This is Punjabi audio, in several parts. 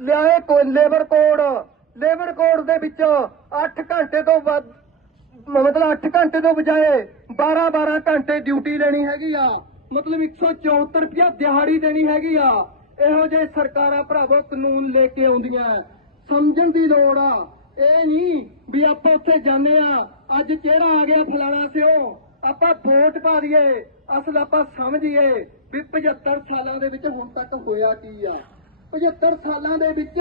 ਲਿਆਏ ਕੋ ਲੇਬਰ ਕੋਡ। ਲੇਬਰ ਕੋਡ ਦੇ ਵਿੱਚ 8 ਘੰਟੇ ਤੋਂ ਵੱਧ, ਮਤਲਬ 8 ਘੰਟੇ ਤੋਂ ਬਜਾਏ 12 12 ਘੰਟੇ ਡਿਊਟੀ ਲੈਣੀ ਹੈਗੀ ਆ। ਮਤਲਬ 174 ਰੁਪਇਆ ਦਿਹਾੜੀ ਦੇਣੀ ਹੈਗੀ ਆ। ਇਹੋ ਜਿਹੇ ਸਰਕਾਰਾਂ ਭਰਾਵੋ ਕਾਨੂੰਨ ਲੈ ਕੇ ਆਉਂਦੀਆਂ ਸਮਝਣ ਦੀ ਲੋੜ ਆ। ਇਹ ਨਹੀਂ ਵੀ ਆਪਾਂ ਉੱਥੇ ਜਾਂਦੇ ਆ, ਅੱਜ ਚਿਹਰਾ ਆ ਗਿਆ ਫਲਾਣਾ ਸਿਓ? ਆਪਾਂ ਵੋਟ ਪਾ ਦਈਏ। ਅਸਲ ਆਪਾਂ ਸਮਝੀਏ ਵੀ 75 ਸਾਲਾਂ ਦੇ ਵਿੱਚ ਹੁਣ ਤੱਕ ਹੋਇਆ ਕੀ ਆ। 75 ਸਾਲਾਂ ਦੇ ਵਿੱਚ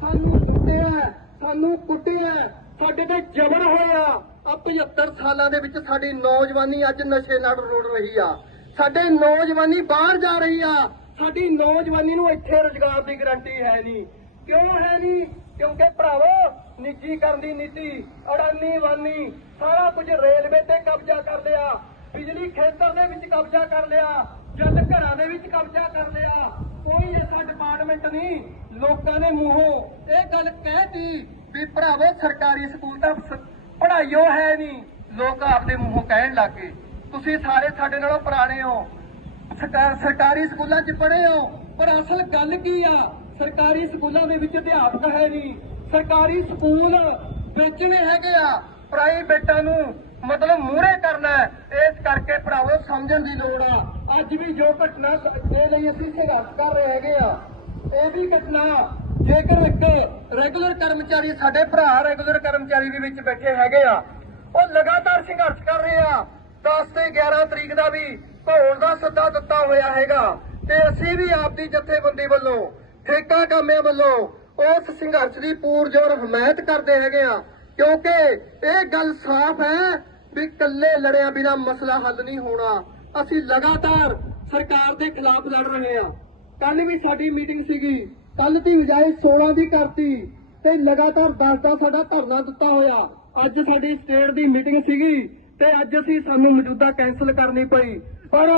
ਸਾਨੂੰ ਲੁੱਟਿਆ ਸਾਨੂੰ ਕੁੱਟਿਆ ਸਾਡੇ ਤੇ ਜ਼ਬਰ ਹੋਇਆ। ਆ 75 ਸਾਲਾਂ ਦੇ ਵਿੱਚ ਸਾਡੀ ਨੌਜਵਾਨੀ ਅੱਜ ਨਸ਼ੇ ਨਾਲ ਰੋੜ ਰਹੀ ਆ। ਸਾਡੇ ਨੌਜਵਾਨੀ ਬਾਹਰ ਜਾ ਰਹੀ ਆ। ਸਾਡੀ ਨੌਜਵਾਨੀ ਨੂੰ ਇੱਥੇ ਰੁਜ਼ਗਾਰ ਦੀ ਗਾਰੰਟੀ ਹੈ ਨਹੀਂ। ਕਿਉਂ ਹੈ ਨਹੀਂ? ਕਿਉਂਕਿ ਭਰਾਵੋ ਨਿੱਜੀਕਰਨ ਦੀ ਨੀਤੀ, ਅੜਾਨੀ ਵਾਨੀ, ਸਾਰਾ ਕੁਝ ਰੇਲਵੇ ਤੇ ਕਬਜ਼ਾ ਕਰ ਲਿਆ। ਬਿਜਲੀ ਖੇਤਰ ਦੇ ਵਿੱਚ ਕਬਜ਼ਾ ਕਰ ਲਿਆ। ਜਲ ਘਰਾਂ ਦੇ ਵਿੱਚ ਕਬਜ਼ਾ ਕਰ ਲਿਆ। ਨਹੀਂ, ਲੋਕਾਂ ਦੇ ਮੂੰਹੋਂ ਇਹ ਗੱਲ ਕਹਿਤੀ ਵੀ ਭਰਾਵੋ, ਸਰਕਾਰੀ ਸਕੂਲ ਤਾਂ ਸ- ਹੈ ਨਹੀਂ। ਲੋਕ ਆਪਦੇ ਮੂੰਹੋਂ ਕਹਿਣ ਲੱਗੇ ਤੁਸੀਂ ਸਾਰੇ ਸਾਡੇ ਨਾਲੋਂ ਪੁਰਾਣੇ ਹੋ। ਸਰਕਾਰੀ ਸਕੂਲਾਂ 'ਚ ਪੜ੍ਹੇ ਹੋ। ਪਰ ਅਸਲ ਗੱਲ ਕੀ ਆ? ਸਰਕਾਰੀ ਸਕੂਲਾਂ ਦੇ ਵਿੱਚ ਅਧਿਆਪਕ ਹੈ ਨਹੀਂ। ਸਰਕਾਰੀ ਸਕੂਲ ਵੇਚਣੇ ਹੈਗੇ ਆ। ਪ੍ਰਾਈਵੇਟਾਂ ਨੂੰ ਮਤਲਬ ਮੂਹਰੇ ਕਰਨਾ ਇਸ ਕਰਕੇ ਭਰਾਵੋ, ਸਮਝਣ ਦੀ ਲੋੜ ਆ। ਅੱਜ ਵੀ ਜੋ ਘਟਨਾ ਦੇ ਲਈ ਅਸੀਂ ਸੰਘਰਸ਼ ਕਰ ਰਹੇ ਹੈਗੇ ਆ। ਇਹ ਵੀ ਘਟਨਾ, ਜੇਕਰ ਇੱਕ ਰੈਗੂਲਰ ਕਰਮਚਾਰੀ, ਸਾਡੇ ਭਰਾ ਰੈਗੂਲਰ ਕਰਮਚਾਰੀ ਦੇ ਵਿੱਚ ਬੈਠੇ ਹੈਗੇ ਆ, ਉਹ ਲਗਾਤਾਰ ਸੰਘਰਸ਼ ਕਰ ਰਹੇ ਆ। 10 ਤੇ 11 ਤਰੀਕ ਦਾ ਵੀ ਭੌਲ ਦਾ ਸੱਦਾ ਦਿੱਤਾ ਹੋਇਆ ਹੈਗਾ। ਤੇ ਅਸੀਂ ਵੀ ਆਪਦੀ ਜਥੇਬੰਦੀ ਵੱਲੋਂ, ਠੇਕਾ ਕਾਮਿਆਂ ਵੱਲੋਂ ਉਸ ਸੰਘਰਸ਼ ਦੀ ਪੂਰਜੋਰ ਹਮਾਇਤ ਕਰਦੇ ਹੈਗੇ ਆ। ਕਿਉਂਕਿ ਇਹ ਗੱਲ ਸਾਫ਼ ਹੈ ਵੀ ਇਕੱਲੇ ਲੜਿਆ ਬਿਨਾ ਮਸਲਾ ਹੱਲ ਨਹੀਂ ਹੋਣਾ। ਅਸੀਂ ਲਗਾਤਾਰ ਸਰਕਾਰ ਦੇ ਖਿਲਾਫ ਲੜ ਰਹੇ ਆ। ਕੱਲ ਵੀ ਸਾਡੀ ਮੀਟਿੰਗ ਸੀਗੀ। ਕੱਲ ਦੀ ਬਜਾਏ 16 ਦੀ ਕਰਤੀ ਤੇ ਲਗਾਤਾਰ 10 ਦਾ ਸਾਡਾ ਧਰਨਾ ਦਿੱਤਾ ਹੋਇਆ। ਅੱਜ ਸਾਡੀ ਸਟੇਟ ਦੀ ਮੀਟਿੰਗ ਸੀਗੀ ਤੇ ਅੱਜ ਅਸੀਂ ਸਾਨੂੰ ਮੌਜੂਦਾ ਕੈਨਸਲ ਕਰਨੀ ਪਈ। ਪਰ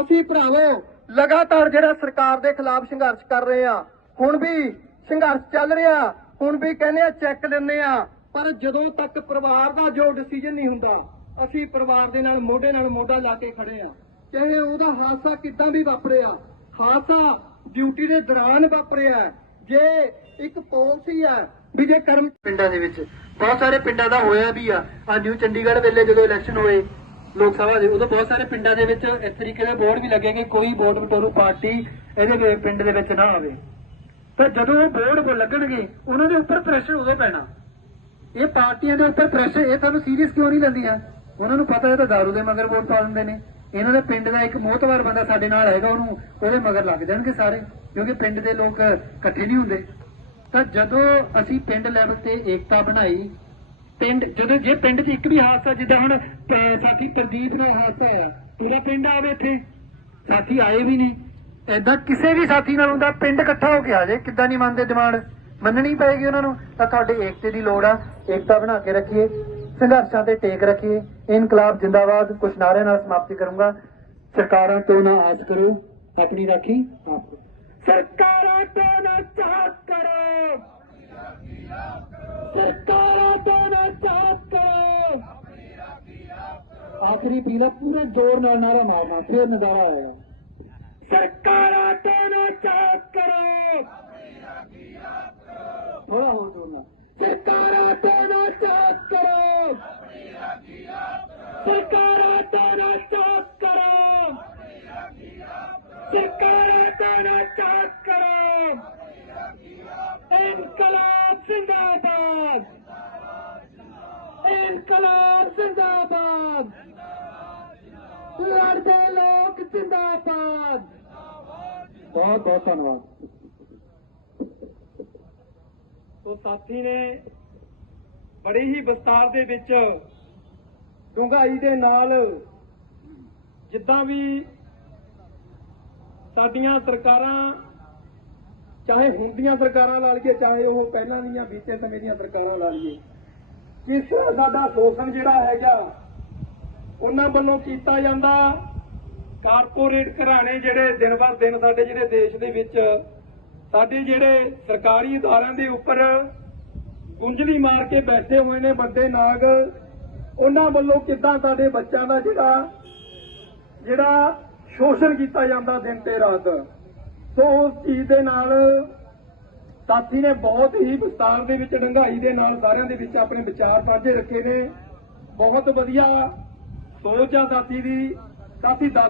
ਅਸੀਂ ਭਰਾਵੋ, ਲਗਾਤਾਰ ਜਿਹੜਾ ਸਰਕਾਰ ਦੇ ਖਿਲਾਫ ਸੰਘਰਸ਼ ਕਰ ਰਹੇ ਆ ਹੁਣ ਵੀ ਸੰਘਰਸ਼ ਚੱਲ ਰਿਹਾ, ਹੁਣ ਵੀ ਕਹਿੰਦੇ ਆ ਚੈੱਕ ਲੈਂਦੇ ਆ ਪਰ ਜਦੋਂ ਤੱਕ ਪਰਿਵਾਰ ਦਾ ਜੋ ਡਿਸੀਜਨ ਨਹੀਂ ਹੁੰਦਾ, ਅਸੀਂ ਪਰਿਵਾਰ ਦੇ ਨਾਲ, ਮੋਢੇ ਨਾਲ ਮੋਢਾ ਲਾ ਕੇ ਖੜੇ ਆ ਚਾਹੇ ਉਹਦਾ ਹਾਦਸਾ ਕਿੱਦਾਂ ਵੀ ਵਾਪਰਿਆ, ਹਾਦਸਾ ਡਿਊਟੀ ਦੇ ਦੌਰਾਨ ਵਾਪਰਿਆ ਜੇ ਇੱਕ ਪਾਲਿਸੀ ਆ ਵੀ ਜੇ ਕਰਮ ਪਿੰਡਾਂ ਦੇ ਵਿੱਚ, ਬਹੁਤ ਸਾਰੇ ਪਿੰਡਾਂ ਦਾ ਹੋਇਆ ਵੀ ਆ। ਆ ਨਿਊ ਚੰਡੀਗੜ੍ਹ ਵੇਲੇ ਜਦੋਂ ਇਲੈਕਸ਼ਨ ਹੋਏ, ਲੋਕ ਸਭਾ ਦੇ, ਉਦੋਂ ਬਹੁਤ ਸਾਰੇ ਪਿੰਡਾਂ ਦੇ ਵਿੱਚ ਇਸ ਤਰੀਕੇ ਦੇ ਬੋਰਡ ਵੀ ਲੱਗੇ ਕਿ ਕੋਈ ਵੋਟ ਬਟੋਰੂ ਪਾਰਟੀ ਇਹਦੇ ਪਿੰਡ ਦੇ ਵਿੱਚ ਨਾ ਆਵੇ। ਪਰ ਜਦੋਂ ਉਹ ਬੋਰਡ ਲੱਗਣਗੇ, ਉਹਨਾਂ ਦੇ ਉੱਪਰ ਪ੍ਰੈਸ਼ਰ ਉਦੋਂ ਪੈਣਾ। ਇਹ ਪਾਰਟੀਆਂ ਦੇ ਉੱਪਰ ਪ੍ਰੈਸ਼ਰ ਇਹ ਤੁਹਾਨੂੰ ਸੀਰੀਅਸ ਕਿਉਂ ਨਹੀਂ ਲੈਂਦੀਆਂ? ਉਹਨਾਂ ਨੂੰ ਪਤਾ ਹੈ ਤਾਂ ਦਾਰੂ ਦੇ ਮਗਰ ਵੋਟ ਪਾ ਦਿੰਦੇ ਨੇ। ਇਹਨਾਂ ਦੇ ਪਿੰਡ ਦਾ ਇੱਕ ਮੋਹਤਵਾਰ ਬੰਦਾ ਸਾਡੇ ਨਾਲ ਹੈਗਾ, ਉਹਨੂੰ ਉਹਦੇ ਮਗਰ ਲੱਗ ਜਾਣਗੇ ਸਾਰੇ, ਕਿਉਂਕਿ ਪਿੰਡ ਦੇ ਲੋਕ ਇਕੱਠੇ ਨਹੀਂ ਹੁੰਦੇ। ਤਾਂ ਜਦੋਂ ਅਸੀਂ ਪਿੰਡ ਲੈਵਲ ਤੇ ਏਕਤਾ ਬਣਾਈ, ਪਿੰਡ, ਜਦੋਂ ਜੇ ਪਿੰਡ 'ਚ ਇੱਕ ਵੀ ਹਾਦਸਾ, ਜਿੱਦਾਂ ਹੁਣ ਸਾਥੀ ਪ੍ਰਦੀਪ ਨਾਲ ਹਾਦਸਾ ਆ ਪੂਰਾ ਪਿੰਡ ਆਵੇ ਇੱਥੇ, ਸਾਥੀ ਆਏ ਵੀ ਨਹੀਂ। ਐਦਾਂ ਕਿਸੇ ਵੀ ਸਾਥੀ ਨਾਲ ਹੁੰਦਾ, ਪਿੰਡ ਇਕੱਠਾ ਹੋ ਕੇ ਆ ਜੇ ਕਿੱਦਾਂ ਨਹੀਂ ਮੰਨਦੇ, ਡਿਮਾਂਡ ਮੰਨਣੀ ਪਏਗੀ ਉਹਨਾਂ ਨੂੰ। ਤਾਂ ਤੁਹਾਡੇ ਏਕਤੇ ਦੀ ਲੋੜ ਆ, ਏਕਤਾ ਬਣਾ ਕੇ ਰੱਖੀਏ। ਸੰਘਰਸ਼ਾਂ ਤੇ ਟੇਕ ਰੱਖੀਏ ਇਨਕਲਾਬ ਜਿੰਦਾਬਾਦ ਕੁਛ ਨਾਰਿਆਂ ਨਾਲ ਸਮਾਪਤੀ ਕਰੂੰਗਾ। ਸਰਕਾਰਾਂ ਤੋਂ ਨਾ ਆਸ ਕਰੋ ਆਪਣੀ ਰਾਖੀ ਆਪ ਕਰੋ। ਸਰਕਾਰਾਂ ਤੋਂ ਨਾ ਚਾਹਤ ਕਰੋ। ਸਰਕਾਰਾਂ ਤੋਂ ਨਾ ਚਾਹਤ ਕਰੋ। ਆਖਰੀ ਪੀਲਾ ਪੂਰੇ ਜ਼ੋਰ ਨਾਲ ਨਾਰਾ ਮਾਰਨਾ ਫਿਰ ਨਜ਼ਾਰਾ ਆਏਗਾ। ਸਰਕਾਰਾਂ ਤੋਂ ਨਾ ਚਾਹਤ ਸਰਕਾਰਾਂ ਤੋਂ ਨਾ ਚਾਹਤ ਕਰੋ। ਸਰਕਾਰਾਂ ਤੋਂ ਨਾ ਚਾਹਤ ਕਰੋ। ਇਨਕਲਾਬ ਜ਼ਿੰਦਾਬਾਦ। ਇਨਕਲਾਬ ਜ਼ਿੰਦਾਬਾਦ। ਲੜਦੇ ਲੋਕ ਜ਼ਿੰਦਾਬਾਦ। ਬਹੁਤ ਬਹੁਤ ਧੰਨਵਾਦ। ਸੋ ਸਾਥੀ ਨੇ ਬੜੀ ਹੀ ਵਿਸਤਾਰ ਦੇ ਵਿੱਚ ਡੂੰਘਾਈ ਦੇ ਨਾਲ ਜਿੱਦਾਂ ਵੀ ਸਾਡੀਆਂ ਸਰਕਾਰਾਂ, ਚਾਹੇ ਹੁੰਦੀਆਂ ਸਰਕਾਰਾਂ ਲਾ ਲਈਏ, ਚਾਹੇ ਉਹ ਪਹਿਲਾਂ ਦੀਆਂ, ਬੀਤੇ ਸਮੇਂ ਦੀਆਂ ਸਰਕਾਰਾਂ ਲਾ ਲਈਏ ਕਿਸ ਤਰ੍ਹਾਂ ਸਾਡਾ ਸ਼ੋਸ਼ਣ ਜਿਹੜਾ ਹੈਗਾ, ਉਹਨਾਂ ਵੱਲੋਂ ਕੀਤਾ ਜਾਂਦਾ ਕਾਰਪੋਰੇਟ ਘਰਾਣੇ ਜਿਹੜੇ ਦਿਨ ਬਰ ਦਿਨ ਸਾਡੇ ਜਿਹੜੇ ਦੇਸ਼ ਦੇ ਵਿੱਚ, ਸਾਡੇ ਜਿਹੜੇ ਸਰਕਾਰੀ ਅਦਾਰਿਆਂ ਦੇ ਉੱਪਰ ਗੁੰਝਲੀ ਮਾਰ ਕੇ ਬੈਠੇ ਹੋਏ ਨੇ, ਵੱਡੇ ਨਾਗ ਉਹਨਾਂ ਵੱਲੋਂ ਕਿੱਦਾਂ ਸਾਡੇ ਬੱਚਿਆਂ ਦਾ ਜਿਹੜਾ ਜਿਹੜਾ ਸ਼ੋਸ਼ਣ ਕੀਤਾ ਜਾਂਦਾ ਦਿਨ ਤੇ ਰਾਤ? ਸੋ ਉਸ ਚੀਜ਼ ਦੇ ਨਾਲ ਸਾਥੀ ਨੇ ਬਹੁਤ ਹੀ ਵਿਸਤਾਰ ਦੇ ਵਿੱਚ, ਡੰਗਾਈ ਦੇ ਨਾਲ ਸਾਰਿਆਂ ਦੇ ਵਿੱਚ ਆਪਣੇ ਵਿਚਾਰ ਸਾਂਝੇ ਰੱਖੇ ਨੇ। ਬਹੁਤ ਵਧੀਆ ਸੋਚ ਆ ਸਾਥੀ ਦੀ। ਸਾਥੀ